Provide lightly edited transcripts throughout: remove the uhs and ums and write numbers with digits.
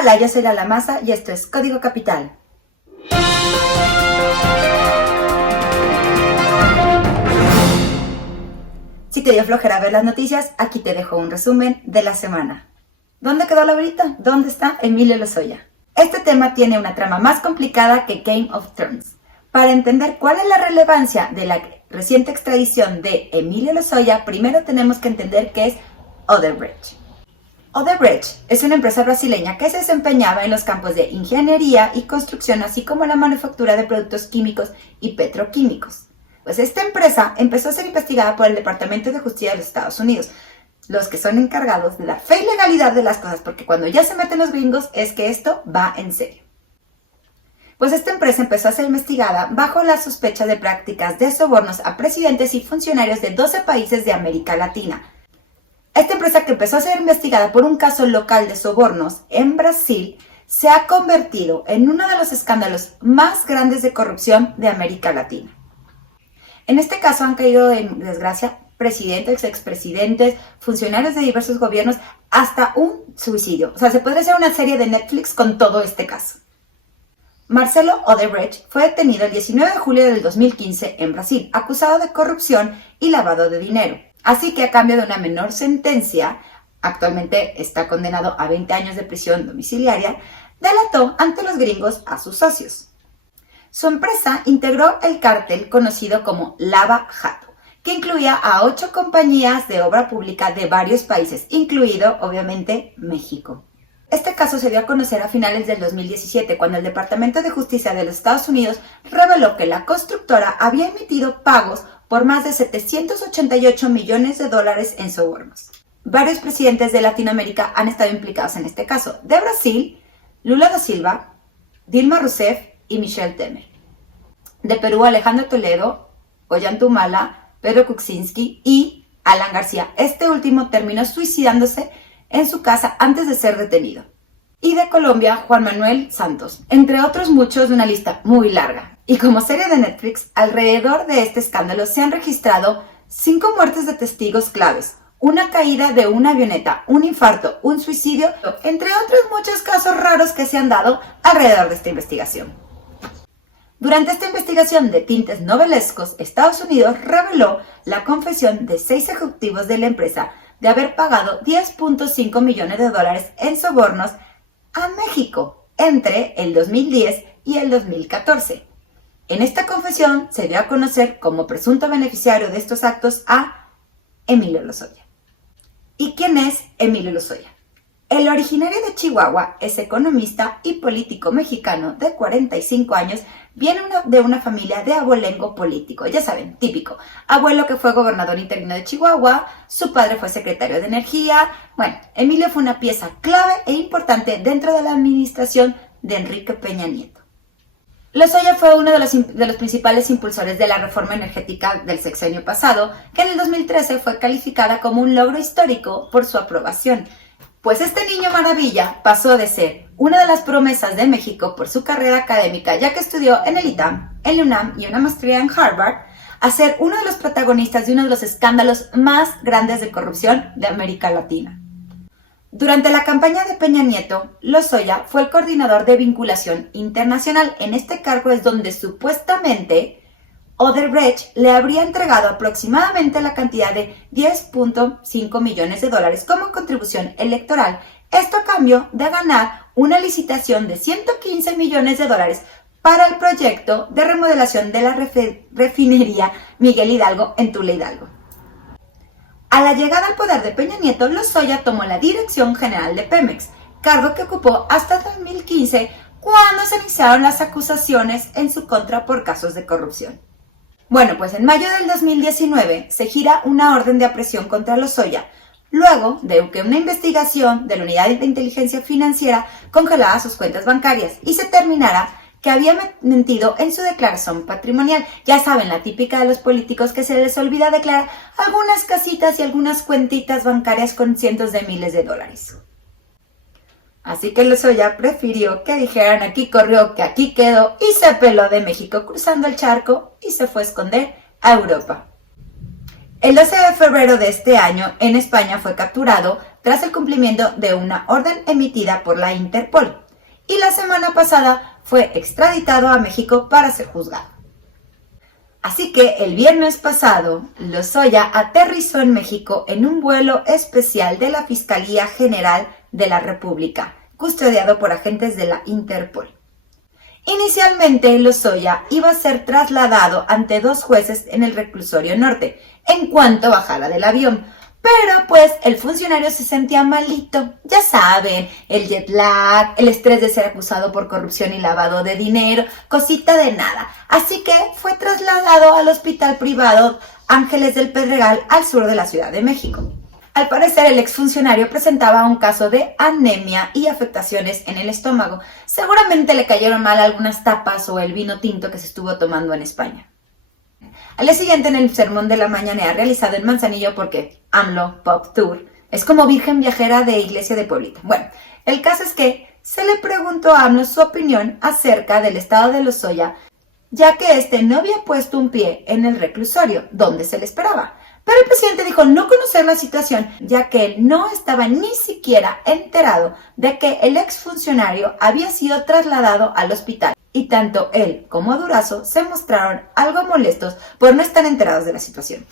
Hola, yo soy Lala Maza y esto es Código Capital. Si te dio flojera ver las noticias, aquí te dejo un resumen de la semana. ¿Dónde quedó Laurita? ¿Dónde está Emilio Lozoya? Este tema tiene una trama más complicada que Game of Thrones. Para entender cuál es la relevancia de la reciente extradición de Emilio Lozoya, primero tenemos que entender qué es Odebrecht. Odebrecht es una empresa brasileña que se desempeñaba en los campos de ingeniería y construcción, así como la manufactura de productos químicos y petroquímicos. Pues esta empresa empezó a ser investigada por el Departamento de Justicia de los Estados Unidos, los que son encargados de la fe y legalidad de las cosas, porque cuando ya se meten los gringos es que esto va en serio. Pues esta empresa empezó a ser investigada bajo la sospecha de prácticas de sobornos a presidentes y funcionarios de 12 países de América Latina. Esta empresa, que empezó a ser investigada por un caso local de sobornos en Brasil, se ha convertido en uno de los escándalos más grandes de corrupción de América Latina. En este caso han caído en desgracia presidentes, expresidentes, funcionarios de diversos gobiernos, hasta un suicidio. O sea, se podría hacer una serie de Netflix con todo este caso. Marcelo Odebrecht fue detenido el 19 de julio del 2015 en Brasil, acusado de corrupción y lavado de dinero. Así que a cambio de una menor sentencia, actualmente está condenado a 20 años de prisión domiciliaria, delató ante los gringos a sus socios. Su empresa integró el cártel conocido como Lava Jato, que incluía a 8 compañías de obra pública de varios países, incluido, obviamente, México. Este caso se dio a conocer a finales del 2017, cuando el Departamento de Justicia de los Estados Unidos reveló que la constructora había emitido pagos por más de $788 millones en sobornos. Varios presidentes de Latinoamérica han estado implicados en este caso. De Brasil, Lula da Silva, Dilma Rousseff y Michel Temer. De Perú, Alejandro Toledo, Ollanta Pedro Kuczynski y Alan García. Este último terminó suicidándose en su casa antes de ser detenido. Y de Colombia, Juan Manuel Santos, entre otros muchos, de una lista muy larga. Y como serie de Netflix, alrededor de este escándalo se han registrado 5 muertes de testigos claves, una caída de una avioneta, un infarto, un suicidio, entre otros muchos casos raros que se han dado alrededor de esta investigación. Durante esta investigación de tintes novelescos, Estados Unidos reveló la confesión de 6 ejecutivos de la empresa de haber pagado $10.5 millones en sobornos a México entre el 2010 y el 2014. En esta confesión se dio a conocer como presunto beneficiario de estos actos a Emilio Lozoya. ¿Y quién es Emilio Lozoya? El originario de Chihuahua es economista y político mexicano de 45 años, viene de una familia de abolengo político, ya saben, típico. Abuelo que fue gobernador interino de Chihuahua, su padre fue secretario de Energía. Bueno, Emilio fue una pieza clave e importante dentro de la administración de Enrique Peña Nieto. Lozoya fue uno de los principales impulsores de la reforma energética del sexenio pasado, que en el 2013 fue calificada como un logro histórico por su aprobación. Pues este niño maravilla pasó de ser una de las promesas de México por su carrera académica, ya que estudió en el ITAM, en la UNAM y una maestría en Harvard, a ser uno de los protagonistas de uno de los escándalos más grandes de corrupción de América Latina. Durante la campaña de Peña Nieto, Lozoya fue el coordinador de vinculación internacional. En este cargo es donde supuestamente Odebrecht le habría entregado aproximadamente la cantidad de $10.5 millones como contribución electoral. Esto a cambio de ganar una licitación de $115 millones para el proyecto de remodelación de la refinería Miguel Hidalgo en Tula, Hidalgo. A la llegada al poder de Peña Nieto, Lozoya tomó la dirección general de Pemex, cargo que ocupó hasta 2015, cuando se iniciaron las acusaciones en su contra por casos de corrupción. Bueno, pues en mayo del 2019 se gira una orden de aprehensión contra Lozoya, luego de que una investigación de la Unidad de Inteligencia Financiera congelara sus cuentas bancarias y se determinara que había mentido en su declaración patrimonial. Ya saben, la típica de los políticos, que se les olvida declarar algunas casitas y algunas cuentitas bancarias con cientos de miles de dólares. Así que Lozoya prefirió que dijeran aquí corrió, que aquí quedó, y se peló de México cruzando el charco y se fue a esconder a Europa. El 12 de febrero de este año, en España, fue capturado tras el cumplimiento de una orden emitida por la Interpol. Y la semana pasada fue extraditado a México para ser juzgado. Así que el viernes pasado, Lozoya aterrizó en México en un vuelo especial de la Fiscalía General de la República, custodiado por agentes de la Interpol. Inicialmente, Lozoya iba a ser trasladado ante 2 jueces en el reclusorio norte, en cuanto bajara del avión. Pero pues el funcionario se sentía malito, ya saben, el jet lag, el estrés de ser acusado por corrupción y lavado de dinero, cosita de nada. Así que fue trasladado al hospital privado Ángeles del Pedregal al sur de la Ciudad de México. Al parecer el exfuncionario presentaba un caso de anemia y afectaciones en el estómago. Seguramente le cayeron mal algunas tapas o el vino tinto que se estuvo tomando en España. Al día siguiente, en el sermón de la mañanera realizado en Manzanillo, porque AMLO Pop Tour es como virgen viajera de iglesia de pueblito. Bueno, el caso es que se le preguntó a AMLO su opinión acerca del estado de Lozoya, ya que este no había puesto un pie en el reclusorio, donde se le esperaba. Pero el presidente dijo no conocer la situación, ya que él no estaba ni siquiera enterado de que el exfuncionario había sido trasladado al hospital. Y tanto él como Durazo se mostraron algo molestos por no estar enterados de la situación.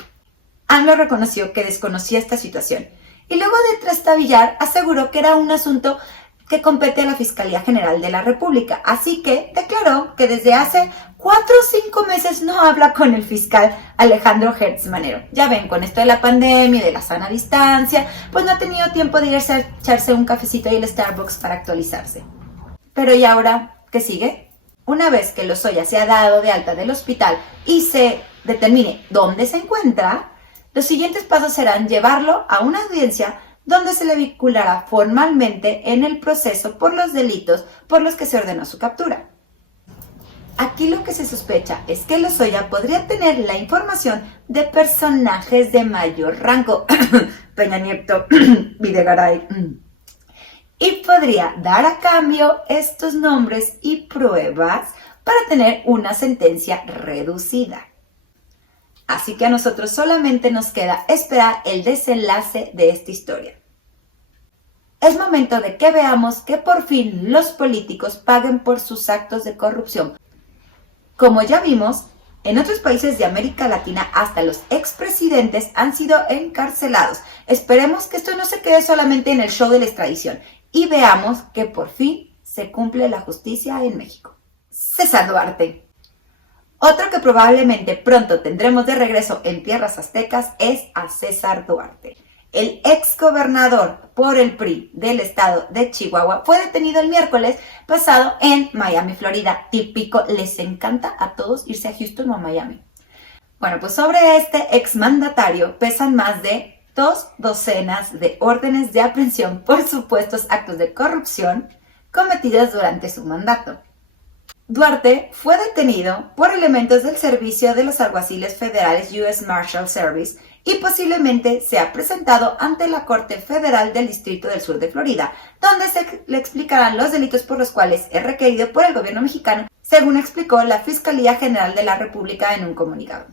AMLO reconoció que desconocía esta situación y luego de trastabillar aseguró que era un asunto que compete a la Fiscalía General de la República, así que declaró que desde hace 4 o 5 meses no habla con el fiscal Alejandro Gertz Manero. Ya ven, con esto de la pandemia y de la sana distancia, pues no ha tenido tiempo de irse a echarse un cafecito y el Starbucks para actualizarse. Pero ¿y ahora qué sigue? Una vez que Lozoya se ha dado de alta del hospital y se determine dónde se encuentra, los siguientes pasos serán llevarlo a una audiencia donde se le vinculará formalmente en el proceso por los delitos por los que se ordenó su captura. Aquí lo que se sospecha es que Lozoya podría tener la información de personajes de mayor rango, Peña Nieto, Videgaray, y podría dar a cambio estos nombres y pruebas para tener una sentencia reducida. Así que a nosotros solamente nos queda esperar el desenlace de esta historia. Es momento de que veamos que por fin los políticos paguen por sus actos de corrupción. Como ya vimos, en otros países de América Latina hasta los expresidentes han sido encarcelados. Esperemos que esto no se quede solamente en el show de la extradición y veamos que por fin se cumple la justicia en México. César Duarte. Otro que probablemente pronto tendremos de regreso en tierras aztecas es a César Duarte. El exgobernador por el PRI del estado de Chihuahua fue detenido el miércoles pasado en Miami, Florida. Típico, les encanta a todos irse a Houston o a Miami. Bueno, pues sobre este exmandatario pesan más de 2 docenas de órdenes de aprehensión por supuestos actos de corrupción cometidos durante su mandato. Duarte fue detenido por elementos del Servicio de los Alguaciles Federales US Marshal Service y posiblemente sea presentado ante la Corte Federal del Distrito del Sur de Florida, donde se le explicarán los delitos por los cuales es requerido por el gobierno mexicano, según explicó la Fiscalía General de la República en un comunicado.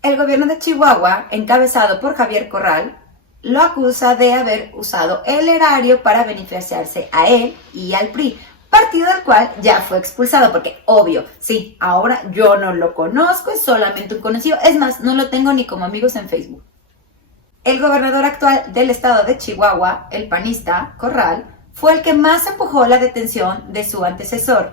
El gobierno de Chihuahua, encabezado por Javier Corral, lo acusa de haber usado el erario para beneficiarse a él y al PRI, partido del cual ya fue expulsado, porque obvio, sí, ahora yo no lo conozco, es solamente un conocido, es más, no lo tengo ni como amigos en Facebook. El gobernador actual del estado de Chihuahua, el panista Corral, fue el que más empujó la detención de su antecesor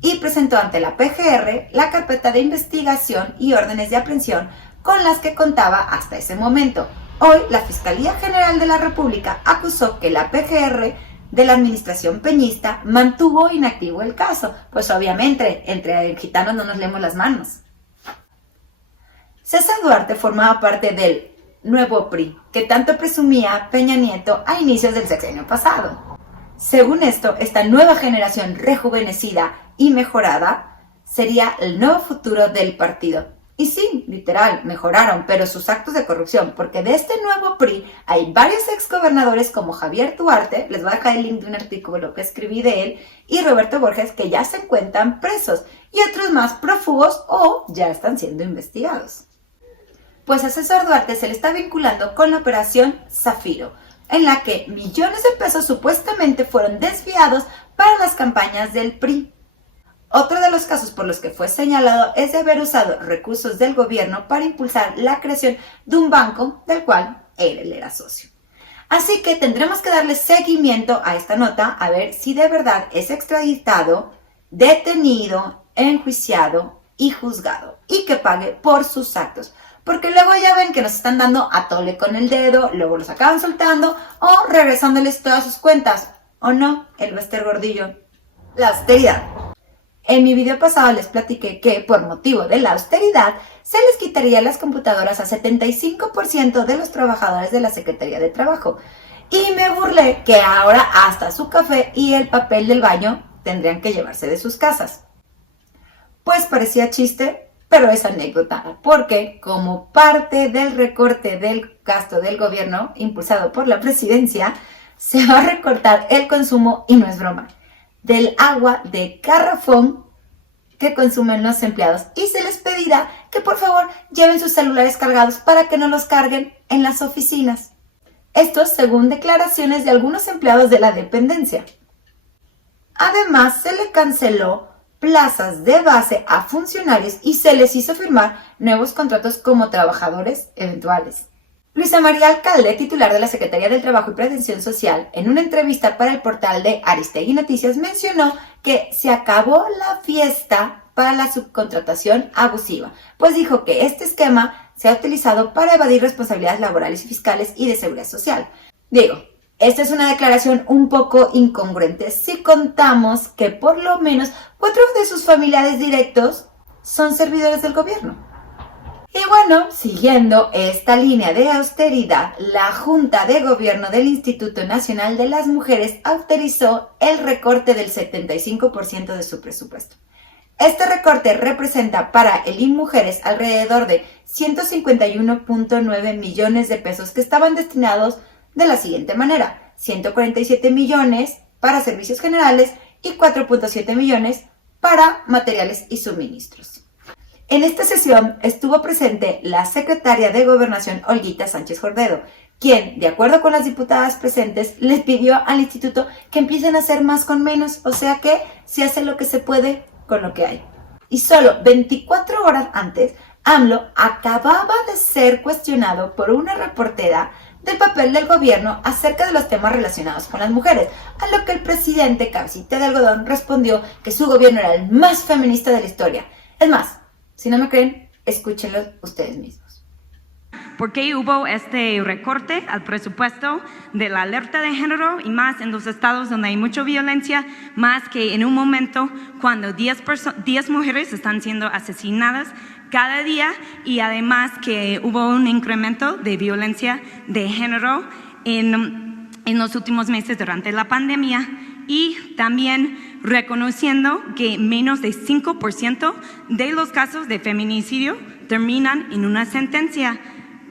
y presentó ante la PGR la carpeta de investigación y órdenes de aprehensión con las que contaba hasta ese momento. Hoy, la Fiscalía General de la República acusó que la PGR de la administración peñista mantuvo inactivo el caso, pues obviamente entre gitanos no nos leemos las manos. César Duarte formaba parte del nuevo PRI, que tanto presumía Peña Nieto a inicios del sexenio pasado. Según esto, esta nueva generación rejuvenecida y mejorada sería el nuevo futuro del partido. Y sí, literal, mejoraron, pero sus actos de corrupción, porque de este nuevo PRI hay varios exgobernadores como Javier Duarte, les voy a dejar el link de un artículo que escribí de él, y Roberto Borges, que ya se encuentran presos, y otros más prófugos o ya están siendo investigados. Pues a César Duarte se le está vinculando con la operación Zafiro, en la que millones de pesos supuestamente fueron desviados para las campañas del PRI. Otro de los casos por los que fue señalado es de haber usado recursos del gobierno para impulsar la creación de un banco del cual él era socio. Así que tendremos que darle seguimiento a esta nota a ver si de verdad es extraditado, detenido, enjuiciado y juzgado y que pague por sus actos. Porque luego ya ven que nos están dando a tole con el dedo, luego los acaban soltando o regresándoles todas sus cuentas. ¿O no? El Bester Gordillo. La austeridad. En mi video pasado les platiqué que, por motivo de la austeridad, se les quitaría las computadoras a 75% de los trabajadores de la Secretaría de Trabajo. Y me burlé que ahora hasta su café y el papel del baño tendrían que llevarse de sus casas. Pues parecía chiste, pero es anécdota, porque como parte del recorte del gasto del gobierno impulsado por la presidencia, se va a recortar el consumo, y no es broma, del agua de garrafón que consumen los empleados y se les pedirá que por favor lleven sus celulares cargados para que no los carguen en las oficinas. Esto según declaraciones de algunos empleados de la dependencia. Además, se le canceló plazas de base a funcionarios y se les hizo firmar nuevos contratos como trabajadores eventuales. Luisa María Alcalde, titular de la Secretaría del Trabajo y Previsión Social, en una entrevista para el portal de Aristegui Noticias, mencionó que se acabó la fiesta para la subcontratación abusiva, pues dijo que este esquema se ha utilizado para evadir responsabilidades laborales y fiscales y de seguridad social. Digo, esta es una declaración un poco incongruente si contamos que por lo menos 4 de sus familiares directos son servidores del gobierno. Y bueno, siguiendo esta línea de austeridad, la Junta de Gobierno del Instituto Nacional de las Mujeres autorizó el recorte del 75% de su presupuesto. Este recorte representa para el INMujeres alrededor de 151.9 millones de pesos que estaban destinados de la siguiente manera: 147 millones para servicios generales y 4.7 millones para materiales y suministros. En esta sesión estuvo presente la secretaria de Gobernación, Olguita Sánchez Jordedo, quien, de acuerdo con las diputadas presentes, les pidió al instituto que empiecen a hacer más con menos, o sea que se hace lo que se puede con lo que hay. Y solo 24 horas antes, AMLO acababa de ser cuestionado por una reportera del papel del gobierno acerca de los temas relacionados con las mujeres, a lo que el presidente Cabecita de Algodón respondió que su gobierno era el más feminista de la historia. Es más, si no me creen, escúchenlo ustedes mismos. ¿Por qué hubo este recorte al presupuesto de la alerta de género y más en los estados donde hay mucha violencia, más que en un momento cuando 10 mujeres están siendo asesinadas cada día y además que hubo un incremento de violencia de género en los últimos meses durante la pandemia? Y también reconociendo que menos de 5% de los casos de feminicidio terminan en una sentencia.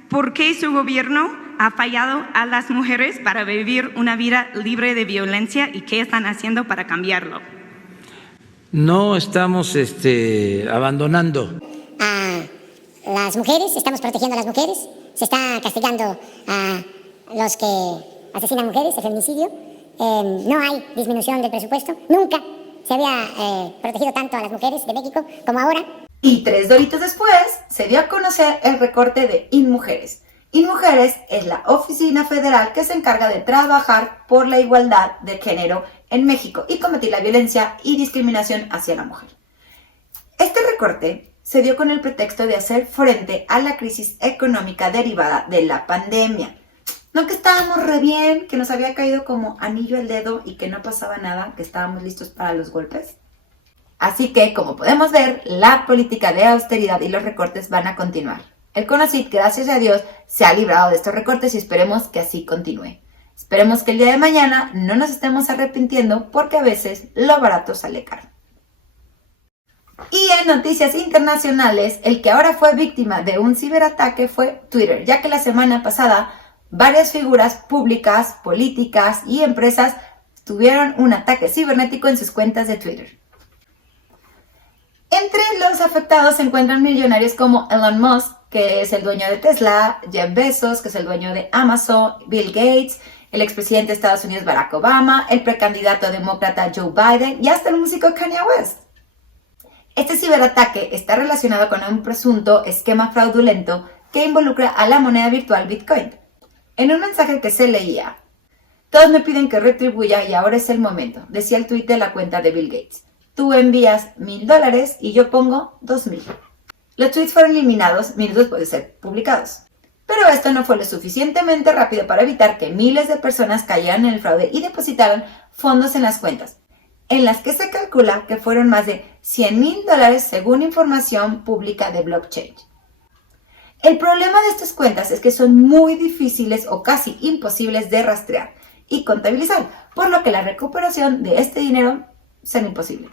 ¿Por qué su gobierno ha fallado a las mujeres para vivir una vida libre de violencia y qué están haciendo para cambiarlo? No estamos abandonando a las mujeres, estamos protegiendo a las mujeres, se está castigando a los que asesinan mujeres, el feminicidio. No hay disminución del presupuesto, nunca se había protegido tanto a las mujeres de México como ahora. Y 3 doritos después se dio a conocer el recorte de INMujeres. INMujeres es la oficina federal que se encarga de trabajar por la igualdad de género en México y combatir la violencia y discriminación hacia la mujer. Este recorte se dio con el pretexto de hacer frente a la crisis económica derivada de la pandemia. No que estábamos re bien, que nos había caído como anillo al dedo y que no pasaba nada, que estábamos listos para los golpes. Así que, como podemos ver, la política de austeridad y los recortes van a continuar. El CONACYT, gracias a Dios, se ha librado de estos recortes y esperemos que así continúe. Esperemos que el día de mañana no nos estemos arrepintiendo porque a veces lo barato sale caro. Y en noticias internacionales, el que ahora fue víctima de un ciberataque fue Twitter, ya que la semana pasada varias figuras públicas, políticas y empresas tuvieron un ataque cibernético en sus cuentas de Twitter. Entre los afectados se encuentran millonarios como Elon Musk, que es el dueño de Tesla, Jeff Bezos, que es el dueño de Amazon, Bill Gates, el expresidente de Estados Unidos Barack Obama, el precandidato demócrata Joe Biden y hasta el músico Kanye West. Este ciberataque está relacionado con un presunto esquema fraudulento que involucra a la moneda virtual Bitcoin. En un mensaje que se leía: "Todos me piden que retribuya y ahora es el momento", decía el tuit de la cuenta de Bill Gates. "Tú envías $1,000 y yo pongo 2,000. Los tweets fueron eliminados minutos después de ser publicados. Pero esto no fue lo suficientemente rápido para evitar que miles de personas cayeran en el fraude y depositaran fondos en las cuentas, en las que se calcula que fueron más de $100,000 según información pública de blockchain. El problema de estas cuentas es que son muy difíciles o casi imposibles de rastrear y contabilizar, por lo que la recuperación de este dinero será imposible.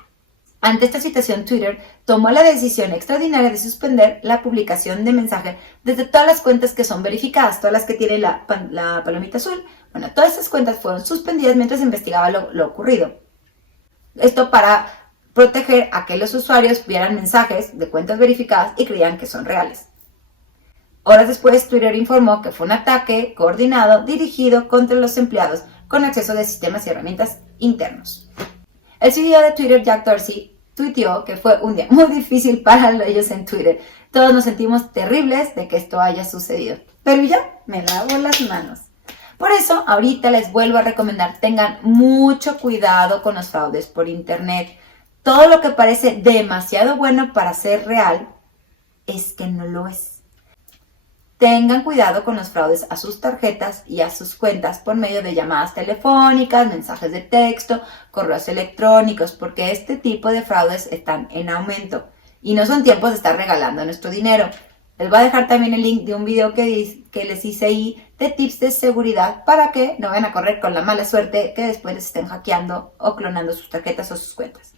Ante esta situación, Twitter tomó la decisión extraordinaria de suspender la publicación de mensajes desde todas las cuentas que son verificadas, todas las que tienen la palomita azul. Bueno, todas esas cuentas fueron suspendidas mientras se investigaba lo ocurrido. Esto para proteger a que los usuarios vieran mensajes de cuentas verificadas y creían que son reales. Horas después, Twitter informó que fue un ataque coordinado dirigido contra los empleados con acceso de sistemas y herramientas internos. El CEO de Twitter, Jack Dorsey, tuiteó que fue un día muy difícil para ellos en Twitter. Todos nos sentimos terribles de que esto haya sucedido. Pero ya, me lavo las manos. Por eso, ahorita les vuelvo a recomendar, tengan mucho cuidado con los fraudes por internet. Todo lo que parece demasiado bueno para ser real es que no lo es. Tengan cuidado con los fraudes a sus tarjetas y a sus cuentas por medio de llamadas telefónicas, mensajes de texto, correos electrónicos, porque este tipo de fraudes están en aumento y no son tiempos de estar regalando nuestro dinero. Les voy a dejar también el link de un video que les hice ahí de tips de seguridad para que no vayan a correr con la mala suerte que después les estén hackeando o clonando sus tarjetas o sus cuentas.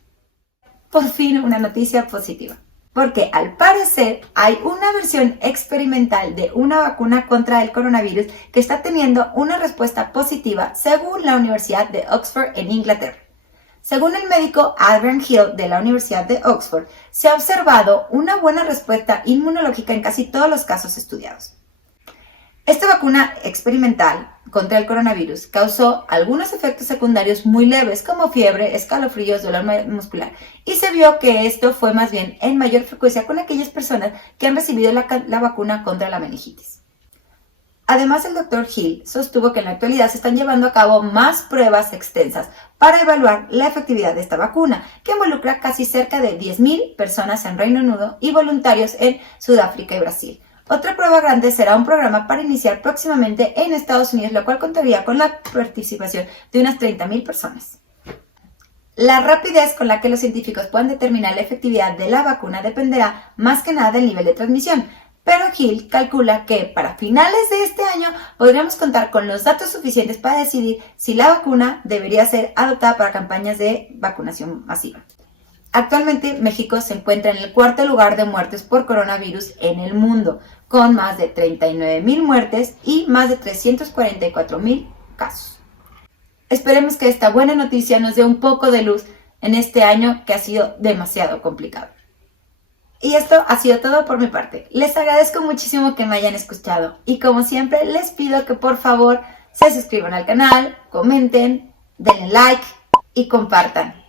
Por fin, una noticia positiva. Porque al parecer hay una versión experimental de una vacuna contra el coronavirus que está teniendo una respuesta positiva según la Universidad de Oxford en Inglaterra. Según el médico Adrian Hill de la Universidad de Oxford, se ha observado una buena respuesta inmunológica en casi todos los casos estudiados. Esta vacuna experimental contra el coronavirus causó algunos efectos secundarios muy leves como fiebre, escalofríos, dolor muscular, y se vio que esto fue más bien en mayor frecuencia con aquellas personas que han recibido la vacuna contra la meningitis. Además, el Dr. Hill sostuvo que en la actualidad se están llevando a cabo más pruebas extensas para evaluar la efectividad de esta vacuna, que involucra casi cerca de 10,000 personas en Reino Unido y voluntarios en Sudáfrica y Brasil. Otra prueba grande será un programa para iniciar próximamente en Estados Unidos, lo cual contaría con la participación de unas 30,000 personas. La rapidez con la que los científicos puedan determinar la efectividad de la vacuna dependerá más que nada del nivel de transmisión, pero Hill calcula que para finales de este año podríamos contar con los datos suficientes para decidir si la vacuna debería ser adoptada para campañas de vacunación masiva. Actualmente, México se encuentra en el cuarto lugar de muertes por coronavirus en el mundo, con más de 39,000 muertes y más de 344,000 casos. Esperemos que esta buena noticia nos dé un poco de luz en este año que ha sido demasiado complicado. Y esto ha sido todo por mi parte. Les agradezco muchísimo que me hayan escuchado y como siempre les pido que por favor se suscriban al canal, comenten, denle like y compartan.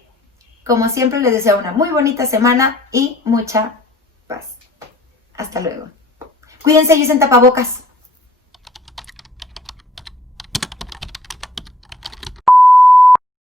Como siempre les deseo una muy bonita semana y mucha paz. Hasta luego. Cuídense y usen tapabocas.